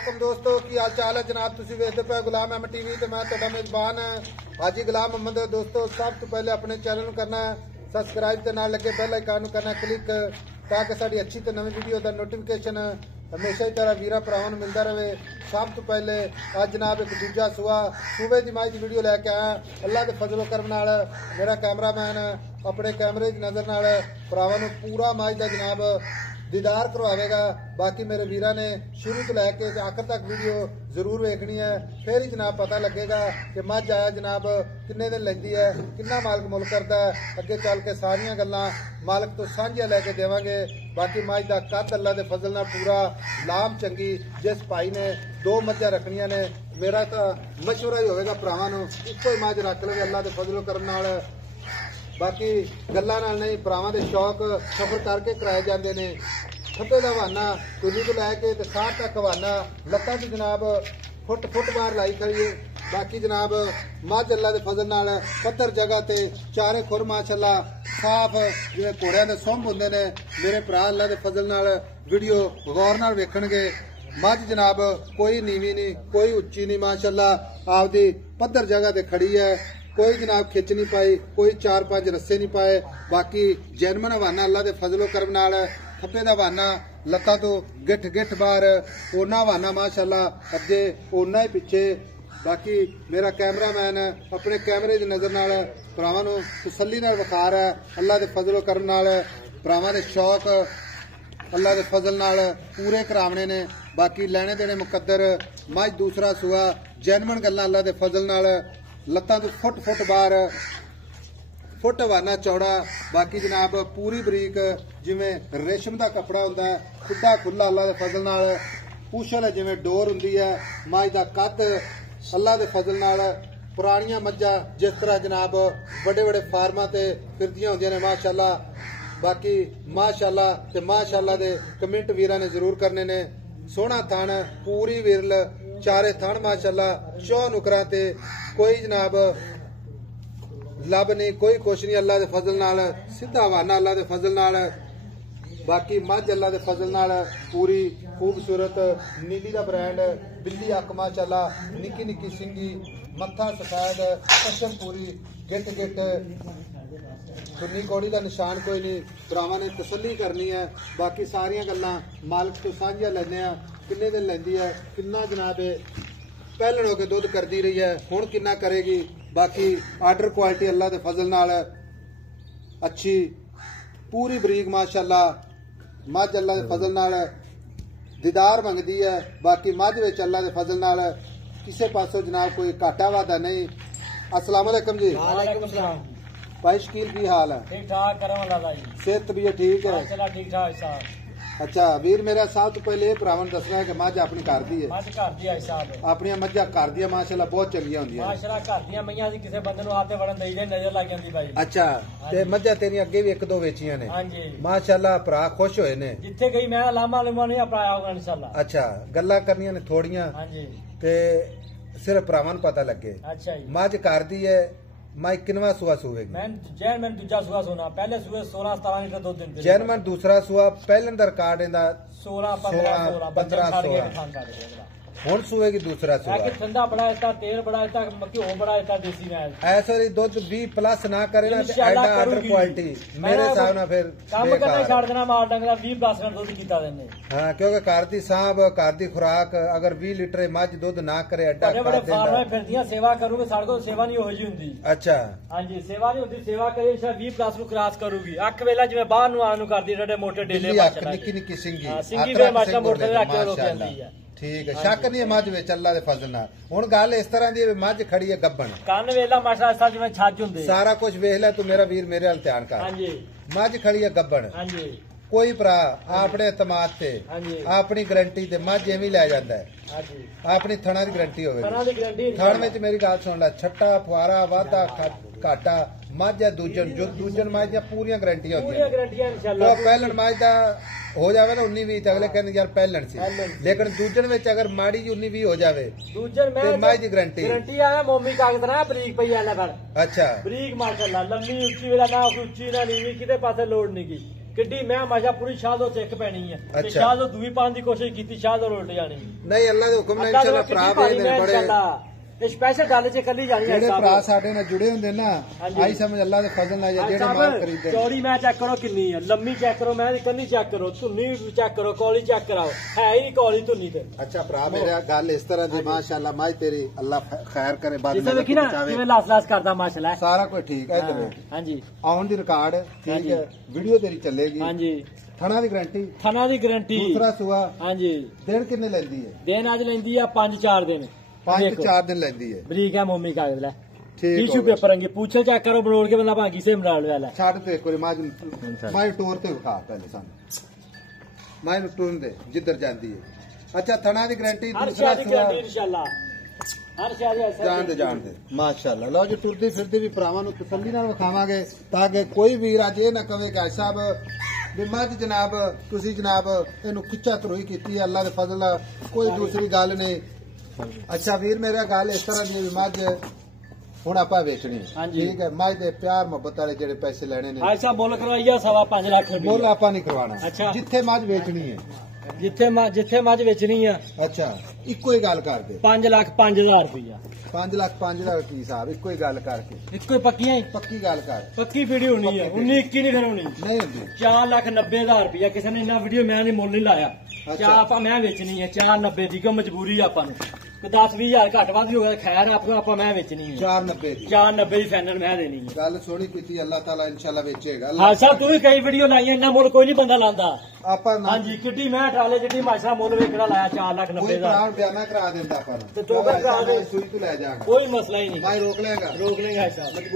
वालेकुम दोस्तों की हाल चाल है जनाब। तुसीं वेखदे पे गुलाम अहमद टीवी ते मैं तुहाडा मेजबान हाजी गुलाम अहमद। दोस्तों सब तो पहले अपने चैनल नूं करना सबसक्राइब ते नाल लगे बेल आइकन नूं करना क्लिक ताकि साडी अच्छी ते नवीं वीडियो दा नोटिफिकेशन हमेशा ही तरह वीरा भरावां नूं मिलदा रहे। सब तो पहले अज जनाब एक दूजा सूबे की माई की वीडियो लैके आया। अल्लाह के फजलो करम नाल मेरा कैमरामैन अपने कैमरे की नज़र नाल भरावां नूं पूरा माई दा जनाब दीदार करवाएगा। बाकी मेरे वीरा ने शुरू तो लैके आखिर तक वीडियो जरूर वेखनी है, फिर ही जनाब पता लगेगा कि मझ आया जनाब किन्ने दिन लेंदी है, किन्ना मालक मुल करता है। अगे चल के सारियां गल्लां मालक तो सांझियां लैके देवांगे। बाकी मझ दा कद अल्लाह दे फजल नाल पूरा लाम चंगी। जिस भाई ने 2 मझां रखनियां ने मेरा तो मशवरा ही होगा भरावां नूं इक्को ही मझ रख लवे अल्लाह दे फजलो करम नाल। बाकी गल्लां नाल नहीं भरावां दे शौक सफर करके कराए जाते हैं। खप्पे का हवाना कुल्ली तो लैके ते साठ तक हवाना लत्तां च जनाब फुट बार लाई खड़ी है। बाकी जनाब मझ अल्लाह दे फजल नाल पत्थर जगह ते चारे खुर माशाअल्लाह साफ जिवें घोड़ियां दे सुंभ हुंदे ने। मेरे भरा अल्लाह दे फजल नाल वीडियो गौर नाल वेखणगे। मझ जनाब कोई नीवी नहीं कोई उच्ची नहीं माशाअल्लाह आपदी पत्थर जगह ते खड़ी है। कोई जनाब खिच नहीं पाई, कोई 4-5 रस्से नहीं पाए। बाकी जैनमन हवाना अल्लाह दे फजलो करम नाल खप्पे दा हवाना लत्तां तो गिठ बार ओना हवाना माशाअल्लाह अगे ओना ही पिछे। बाकी मेरा कैमरामैन अपने कैमरे की नज़र नाल भरावां नूं तसल्ली नाल विखा रहा है। अल्लाह दे फजलो करम नाल भरावां दे शौक अल्लाह दे फजल नाल पूरे करावणे ने। बाकी लैणे देने मुकद्दर मझ दूसरा सूआ जैनमन गल्लां अल्लाह दे फजल नाल लत्तां तो फुट बार फुट हवाना चौड़ा। बाकी जनाब पूरी बरीक जिवें रेशम का कपड़ा होंदा है खुदा खुला अल्लाह दे फजल नाल। पूछल जिवें डोर हुंदी है। मझ दा कद अल्लाह दे फजल नाल पुरानियां मज्जां जिस तरह जनाब बड़े बड़े फार्मां ते फिरदियां होंदियां ने माशाअल्लाह। बाकी माशाअल्लाह ते माशाअल्लाह दे कमेंट वीरां ने जरूर करने ने। सोहना थण पूरी विरल चारे थण माशाअल्लाह चौ नुकरां ते कोई जनाब लब नहीं कोई कुछ नहीं अल्लाह दे फजल नाल सीधा हवाना अल्लाह दे फजल नाल। बाकी मझ अल्लाह दे फजल नाल पूरी खूबसूरत नीली दा ब्रांड बिल्ली अख माशाअल्लाह निक्की निक्की सिंगी मत्था सफेद पश्चम पूरी गिट सुन्नी कौड़ी का निशान कोई नहीं। भरावां ने तसल्ली करनी है। बाकी सारियां गल्लां मालक तो सांझियां लैने आ। किन्ने दिन लैंदी है किन्ना जनाब पहलन होके दुध करती रही है हुण किन्ना करेगी। बाकी आर्डर क्वालिटी अल्लाह दे फजल नाल अच्छी पूरी बरीक माशाअल्लाह मझ अल्लाह दे फजल नाल दीदार मंगदी है। बाकी मझ विच अल्लाह दे फजल नाल किसी पासों जनाब कोई घाटा वादा नहीं। अस्सलाम वालेकुम जी। भाई शकील की हाल है? ठीक ठाक करम अल्लाह जी। सेहत तबीयत ठीक है? चला ठीक ठाक साहब। अच्छा वीर मेरा सब तो पहले भरावां नूं दसना है कि मझ अपनी घर दी है। मझ घर दी है साहब। अपनी मझां घर दी माशाअल्लाह बहुत चंगियां होंदियां माशाअल्लाह घर दी मईयां दी किसी बंदे नूं आते वड़न देई दे नजर लग जांदी भाई। अच्छा ते मझां तेरी अगे भी 1-2 वेचियां ने? हां जी माशाअल्लाह भरा खुश होए ने। जिथे गई मैं लामा लुमा नहीं अपनाया होगा इंशाअल्लाह। अच्छा गल्लां करनियां ने थोड़ियां। हां जी ते सिर्फ भरावां नूं पता लगे। अच्छा जी मझ घर दी है मैं किनवा सूआ सूवेगी? मैं जैनमन दूजा सूआ सोना पहले सूए 16-17 लीटर दूध दिंदे। जैनमन दूसरा सूआ पहले दा रिकॉर्ड इंदा 16-15 हुण सूएगी दूसरा सूआ। ठंडा बड़ा इतना तेल बड़ा इतना घ्यो बड़ा इतना देसी मैं ऐसे दुध 20+ ना करे ना एडा आर्डर क्वालिटी मेरे हिसाब नाल फिर काम करना छाड़ देना मार डंगरा 20+ दूध कीता देने। हां क्योंकि घर दी सांभ घर दी खुराक अगर 20 लीटर मझ दूध ना करे एडा बड़े बड़े फार्मां फिरदियां सेवा करूंगे साडे को सेवा नहीं हो जी हुंदी। अच्छा हां जी सेवा नहीं होती सेवा करे शायद 20+ नु क्रॉस करूगी अख वेला जिवें बाहर नु आन नु करदी डे मोटे डेले माशाअल्लाह निक्की निक्की सिंगी सिंगी वे माशाअल्लाह मोटे रख के लोग कहंदी है। ठीक है शक नहीं मझ विच अल्लाह दे फजल नाल। हुण गल इस तरह दी मझ खड़ी है गब्बन कान वेला माशाअल्लाह जिवें छज हुंदे सारा कुछ वेख ले तू मेरा वीर मेरे अल ध्यान कर। हां जी मझ खड़ी है गब्बन। हां जी कोई भरा अपने एतमाद ते अपनी गारंटी ते मझ एवं लै जांदा है। हां जी अपनी थणा दी गारंटी होवे थण विच मेरी गल सुन ले छट्टा फुआरा वाधा घाटा मझ है दूजन मझ दी पूरी गारंटियां होंदियां इंशाअल्लाह। पहलन मझ दा हो जावे ना 19-20 अगले कहने यार पहलन सी लेकिन दूजन विच अगर माड़ी जी 19-20 हो जावे दूजन में मझ दी गारंटी आया मोमी कागज ना बरीक पई आना कर। अच्छा बरीक माशाअल्लाह लंबी उच्ची वेला ना उच्ची ना नीवी किते पासे लोड नहीं की ਕਿੱਡੀ ਮੈਂ ਮਾਸ਼ਾ ਪੂਰੀ ਸ਼ਾਹ ਤੋਂ ਚੈੱਕ ਪੈਣੀ ਹੈ ਤੇ ਅੱਛਾ। ਸ਼ਾਹ ਤੋਂ ਦੂਈ ਪਾਉਣ ਦੀ ਕੋਸ਼ਿਸ਼ ਕੀਤੀ ਸ਼ਾਹ ਤੋਂ ਉਲਟ ਜਾਣੀ ਨਹੀਂ ਅੱਲਾ ਦੇ ਹੁਕਮ ਨਾਲ ਇਨਸ਼ਾਅੱਲਾ ਭਰਾ ਭੇਜਦੇ ਨੇ ਬੜੇ ਇਹ ਸਪੈਸ਼ਲ ਗੱਲ ਚ ਕੱਲੀ ਜਾਣੀ ਹੈ ਜਿਹੜੇ ਭਰਾ ਸਾਡੇ ਨਾਲ ਜੁੜੇ ਹੁੰਦੇ ਨਾ ਹਾਂਜੀ। ਆਈ ਸਮਝ ਅੱਲਾ ਦੇ ਫਜ਼ਲ ਨਾਲ ਜਾਂ ਜਿਹੜੇ ਮਾਲ ਖਰੀਦਦੇ ਚੌੜੀ ਮੈਂ ਚੈੱਕ ਕਰੋ ਕਿੰਨੀ ਹੈ ਲੰਮੀ ਚੈੱਕ ਕਰੋ ਮੈਂ ਦੀ ਕੰਨੀ ਚੈੱਕ ਕਰੋ ਧੁੰਨੀ ਚੈੱਕ ਕਰੋ ਕੌਲੀ ਚੈੱਕ ਕਰਾਓ ਹੈ ਹੀ ਨਹੀਂ ਕੌਲੀ ਧੁੰਨੀ ਤੇ ਅੱਛਾ ਭਰਾ ਮੇਰਾ ਗੱਲ ਇਸ ਤਰ੍ਹਾਂ ਦੀ ਮਾਸ਼ਾਅੱਲਾ ਮਾਈ ਤੇਰੀ ਅੱਲਾ ਖੈਰ ਕਰੇ ਬਾਦ ਜਿਵੇਂ ਵੇਖੀ ਨਾ ਕਿਵੇਂ ਲਾਸ ਕਰਦਾ ਮਾਸ਼ਾਅੱਲਾ ਸਾਰਾ ਕੁਝ ਠੀਕ ਹੈ ਇੱਧਰ ਹਾਂਜੀ ਆਉਣ ਦੀ ਰਿਕਾਰਡ ਠੀਕ ਹੈ ਵੀਡੀਓ ਤੇਰੀ ਚੱਲੇਗੀ ਹਾਂਜੀ ਥਣਾ ਦੀ ਗਾਰੰਟੀ ਥਣਾ ਦੀ ਗਾਰੰਟੀ ਦੂਸਰਾ ਸੂਆ ਹਾਂਜੀ ਦਿਨ ਕਿੰਨੇ ਲੈਂਦੀ ਹੈ ਦਿਨ ਅੱਜ ਲੈਂਦੀ ਆ 5-4 ਦਿਨ 5-4 ਦਿਨ ਲੈਂਦੀ ਹੈ ਬਰੀਕ ਹੈ ਮੋਮੀ ਕਾਗਜ਼ ਲੈ ਠੀਕ ਟਿਸ਼ੂ ਪੇਪਰ ਅੰਗੇ ਪੁੱਛਲ ਚੈੱਕ ਕਰੋ ਬਰੋੜ ਕੇ ਬੰਦਾ ਭਾਗੀ ਸੇ ਮਰਾਲ ਵਾਲਾ ਛੱਡ ਤੇ ਇੱਕ ਵਾਰੀ ਮਾਈ ਟੂਰ ਤੇ ਵਿਖਾ ਪਹਿਲੇ ਸਾਨੂੰ ਮਾਈ ਨੂੰ ਟੂਰ ਦੇ ਜਿੱਧਰ ਜਾਂਦੀ ਹੈ ਅੱਛਾ ਥਣਾ ਦੀ ਗਾਰੰਟੀ ਹਰ ਦੂਸਰਾ ਸ਼ਾਦੀ ਸੂਆ ਗਾਰੰਟੀ ਇਨਸ਼ਾਅੱਲਾ ਹਰ ਸ਼ਾਦੀ ਜਾਣਦੇ ਮਾਸ਼ਾਅੱਲਾ ਲਓ ਜੀ ਟੁਰਦੇ ਫਿਰਦੇ ਵੀ ਭਰਾਵਾਂ ਨੂੰ ਤਸੱਲੀ ਨਾਲ ਵਿਖਾਵਾਂਗੇ ਤਾਂ ਕਿ ਕੋਈ ਵੀਰ ਅੱਜ ਇਹ ਨਾ ਕਵੇ ਕਿ ਸਾਹਿਬ ਵੀ ਮੱਝ ਜਨਾਬ ਤੁਸੀਂ ਜਨਾਬ ਇਹਨੂੰ ਖਿੱਚਾ ਤਰੋਈ ਕੀਤੀ ਹੈ ਅੱਲਾ ਦੇ ਫਜ਼ਲ ਨਾਲ ਕੋਈ ਦੂਸਰੀ ਗੱਲ ਨਹੀਂ ਅੱਛਾ ਵੀਰ ਮੇਰਾ ਗੱਲ ਇਸ ਤਰ੍ਹਾਂ ਦੀ ਮੱਝ ਹੁਣ ਆਪਾਂ ਵੇਚਣੀ ਠੀਕ ਹੈ ਮੱਝ ਦੇ ਪਿਆਰ ਮੁਹੱਬਤ ਵਾਲੇ ਜਿਹੜੇ ਪੈਸੇ ਲੈਣੇ ਨੇ ਐਸਾ ਮੁੱਲ ਕਰਵਾਈਆ 5.5 ਲੱਖ ਰੁਪਏ ਮੁੱਲ ਆਪਾਂ ਨਹੀਂ ਕਰਵਾਉਣਾ ਅੱਛਾ। ਜਿੱਥੇ ਮੱਝ ਵੇਚਣੀ ਹੈ ਜਿੱਥੇ ਮੱਝ ਵੇਚਣੀ ਆ ਅੱਛਾ ਇੱਕੋ ਹੀ ਗੱਲ ਕਰਦੇ 5,05,000 ਰੁਪਇਆ 5 ਲੱਖ 5 ਦਾ ਕੀ ਹਿਸਾਬ ਇੱਕੋ ਹੀ ਗੱਲ ਕਰਕੇ ਇੱਕੋ ਹੀ ਪੱਕੀਆਂ ਹੀ ਪੱਕੀ ਗੱਲ ਕਰ ਪੱਕੀ ਵੀਡੀਓ ਹੋਣੀ ਹੈ 19-21 ਨਹੀਂ ਕਰਾਉਣੀ ਨਹੀਂ ਹੁੰਦੀ 4,90,000 ਰੁਪਇਆ ਕਿਸੇ ਨੇ ਇੰਨਾ ਵੀਡੀਓ ਮੈਂ ਨਹੀਂ ਮੁੱਲ ਨਹੀਂ ਲਾਇਆ ਚਾਹ ਆਪਾਂ ਮੈਂ ਵੇਚਣੀ ਹੈ 4,90 ਦੀ ਕਿ ਮਜਬੂਰੀ ਆ ਆਪਾਂ ਨੂੰ 10-20,000 ਘੱਟ ਵੱਧ ਵੀ ਹੋ ਗਿਆ ਖੈਰ ਆਪਾਂ ਮੈਂ ਵੇਚਣੀ ਹੈ 490 ਦੀ 4,90 ਦੀ ਫਾਈਨਲ ਮੈਂ ਦੇਣੀ ਹੈ ਗੱਲ ਸੋਹਣੀ ਕੀਤੀ ਅੱਲਾਹ ਤਾਲਾ ਇਨਸ਼ਾਅੱਲਾ ਵੇਚੇਗਾ ਹਾਂ ਸਾਹਿਬ ਤੂੰ ਵੀ ਕਈ ਵੀਡੀਓ ਲਾਈਆਂ ਇੰਨਾ ਮੁੱਲ ਕੋਈ ਨਹੀਂ ਬੰਦਾ ਲਾਂਦਾ ਆਪਾਂ ਨਾ ਹਾਂਜੀ ਕਿੱਡੀ ਮੈਂ ਟਰਾਲੇ ਜਿੱਡੀ ਮਾਸ਼ਾ ਮੁੱਲ ਵੇਖਣਾ ਲਾਇਆ 4,90,000 ਕੋਈ ਪ੍ਰਾਣ ਬਿਆਨਾ ਕਰਾ ਦਿੰਦਾ ਆਪਾਂ ਨੂੰ ਤੇ ਟੋਕਰ ਕਰਾ ਦੇ ਸੂਈ ਤੋਂ ਲੈ ਜਾਗਾ ਕੋਈ ਮਸਲਾ ਹੀ ਨਹੀਂ ਭਾਈ ਰੋਕ ਲੇਗਾ ਰੋਕ ਲੇਗਾ ਸਾਹਿਬ